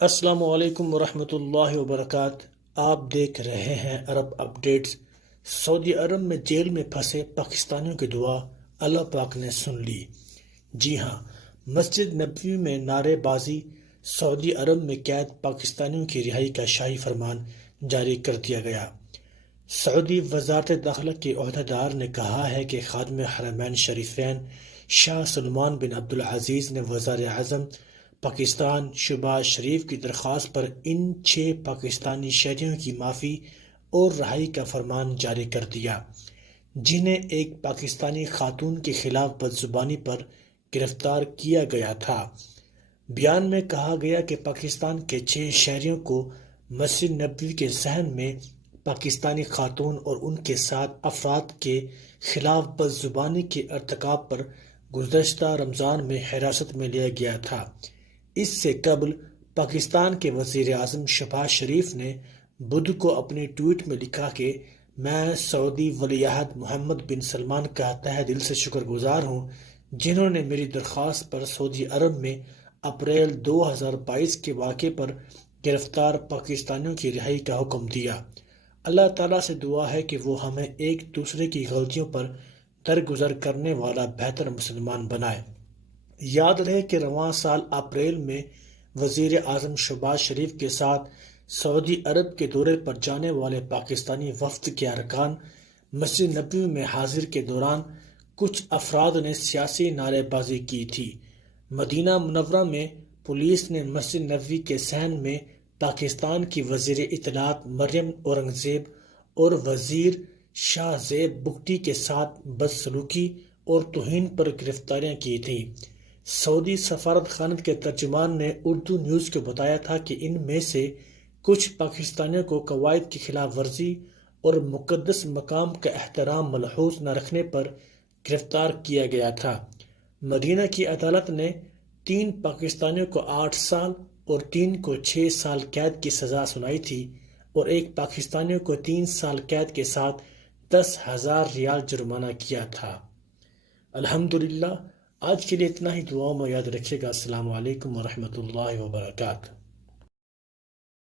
السلام علیکم ورحمۃ اللہ وبرکاتہ۔ آپ دیکھ رہے ہیں عرب اپڈیٹس۔ سعودی عرب میں جیل میں پھنسے پاکستانیوں کی دعا اللہ پاک نے سن لی۔ جی ہاں، مسجد نبوی میں نعرے بازی، سعودی عرب میں قید پاکستانیوں کی رہائی کا شاہی فرمان جاری کر دیا گیا۔ سعودی وزارت داخلہ کے عہدیدار نے کہا ہے کہ خادم حرمین شریفین شاہ سلمان بن عبدالعزیز نے وزیر اعظم پاکستان شہباز شریف کی درخواست پر ان 6 پاکستانی شہریوں کی معافی اور رہائی کا فرمان جاری کر دیا، جنہیں ایک پاکستانی خاتون کے خلاف بدزبانی پر گرفتار کیا گیا تھا۔ بیان میں کہا گیا کہ پاکستان کے 6 شہریوں کو مسجد نبوی کے صحن میں پاکستانی خاتون اور ان کے 7 افراد کے خلاف بدزبانی کے ارتکاب پر گزشتہ رمضان میں حراست میں لیا گیا تھا۔ اس سے قبل پاکستان کے وزیر اعظم شہباز شریف نے بدھ کو اپنی ٹویٹ میں لکھا کہ میں سعودی ولی عہد محمد بن سلمان کا تہہ دل سے شکر گزار ہوں، جنہوں نے میری درخواست پر سعودی عرب میں اپریل 2022 کے واقعے پر گرفتار پاکستانیوں کی رہائی کا حکم دیا۔ اللہ تعالیٰ سے دعا ہے کہ وہ ہمیں ایک دوسرے کی غلطیوں پر درگزر کرنے والا بہتر مسلمان بنائے۔ یاد رہے کہ رواں سال اپریل میں وزیر اعظم شہباز شریف کے ساتھ سعودی عرب کے دورے پر جانے والے پاکستانی وفد کے ارکان مسجد نبوی میں حاضر کے دوران کچھ افراد نے سیاسی نعرے بازی کی تھی۔ مدینہ منورہ میں پولیس نے مسجد نبوی کے صحن میں پاکستان کی وزیر اطلاعات مریم اورنگزیب اور وزیر شاہ زیب بگٹی کے ساتھ بدسلوکی اور توہین پر گرفتاریاں کی تھیں۔ سعودی سفارت خانے کے ترجمان نے اردو نیوز کو بتایا تھا کہ ان میں سے کچھ پاکستانیوں کو قواعد کی خلاف ورزی اور مقدس مقام کا احترام ملحوظ نہ رکھنے پر گرفتار کیا گیا تھا۔ مدینہ کی عدالت نے 3 پاکستانیوں کو 8 سال اور 3 کو 6 سال قید کی سزا سنائی تھی اور ایک پاکستانیوں کو 3 سال قید کے ساتھ 10,000 ریال جرمانہ کیا تھا۔ الحمدللہ، آج کے لیے اتنا ہی۔ دعاؤں میں یاد رکھیے گا۔ السلام علیکم ورحمۃ اللہ وبرکاتہ۔